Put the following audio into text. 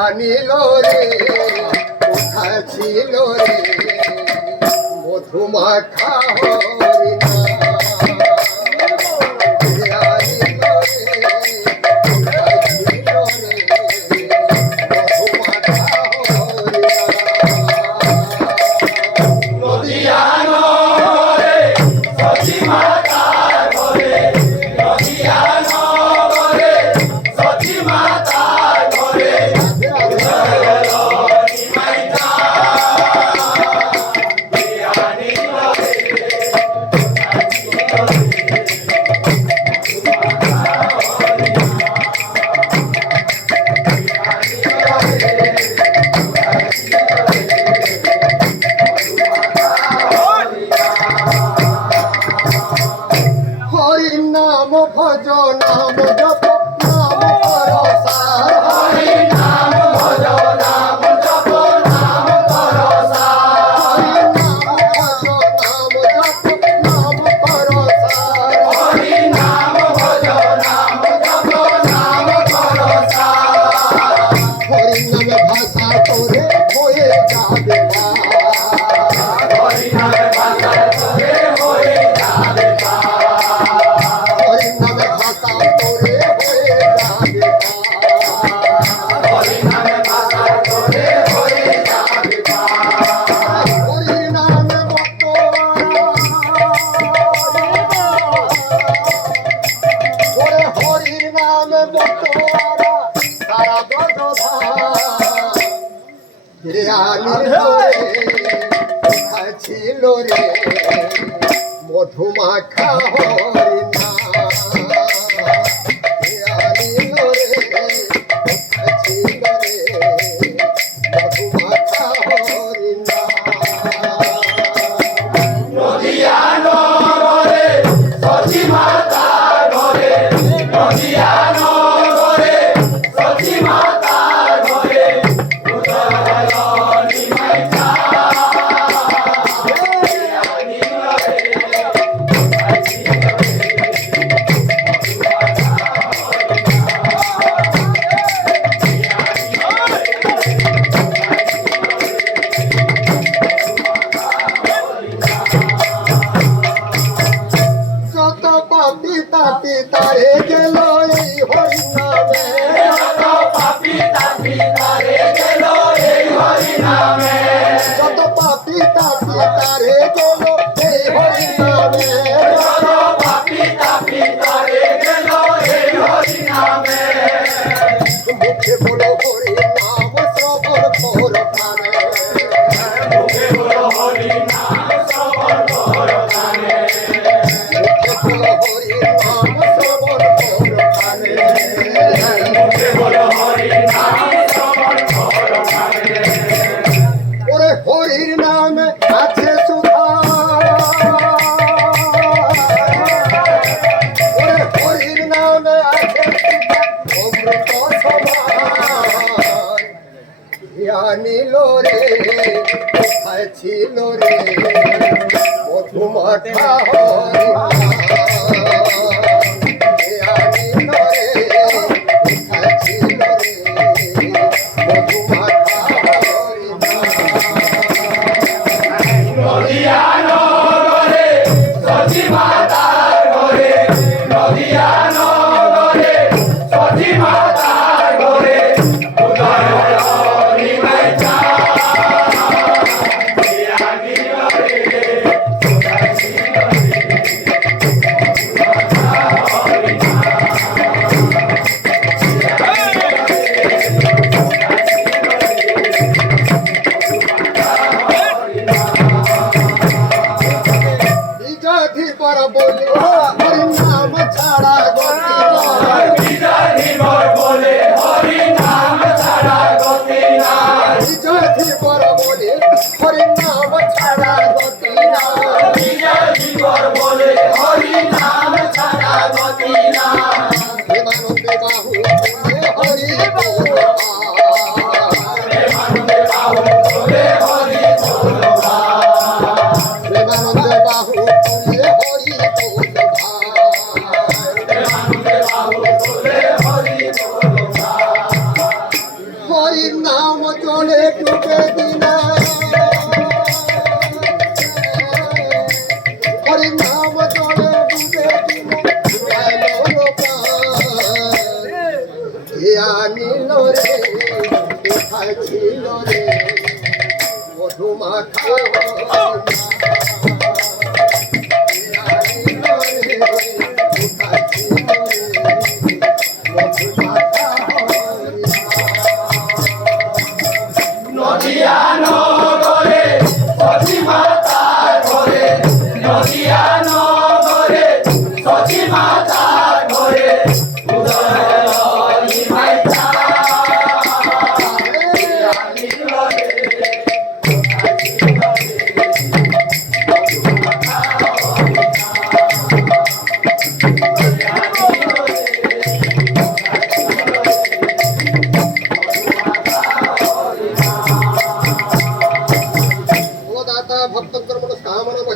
আনিল রে কোথা ছিল রে মধুমাখা হরিণা আনিল রে কোথা ছিল রে মধুমাখা হরিণা নাম ভজ নাম জপ নাম পরসার হরি নাম ভজ নাম জপ নাম পরসার হরি নাম ভজ নাম জপ নাম পরসার হরি নাম ভাষা করে হয়ে যাবে হরি নাম ভাষা করে হয়ে যাবে ছিল রে মধুমাখা হরিণা আনিল রে ছিল রে মধুমাখা হরিণা নদিয়া নগরে সচি মাতা ঘরে নদিয়া নগরে সচি মাতা ঘরে তারে গেল এই হরি নামে যত পাপী তাপী তারে গেল এই হরি নামে যত পাপী তাপী তারে গেল এই হরি নামে যত পাপী তাপী তারে গেল এই হরি নামে মুখে বলো হরি নাম শ্রবণ কর কানে মুখে বলো হরি নাম শ্রবণ কর কানে মুখে বলো হরি নাম হরির নামে আছে সুধা হরির নামে আছে অমৃত সমান আনিল রে কোথায় ছিল রে মধুমাখা হরিণা আনিল রে কোথায় ছিল রে মধুমাখা নদিয়া নগরে সচি মাতার ঘরে নদিয়া নগরে সচি মাতার ঘরে উদয় হরি মাইচা আনিল রে কোথায় ছিল রে সাথী বড় বলে হরি নাম ছাড়া গতি না জীবন বলে হরি নাম ছাড়া গতি না প্রেমানন্দে বাহু তুলে হরি বল প্রেমানন্দে বাহু তোলে হরি বল প্রেমানন্দে বাহু তুলে হরি বল প্রেমানন্দে বাহু তোলে হরি বল হরি নাম চলে ডুবে দিনা হরি নাম চলে ডুবে দিনা কে আনিল রে কোথায় ছিল রে মধুমাখা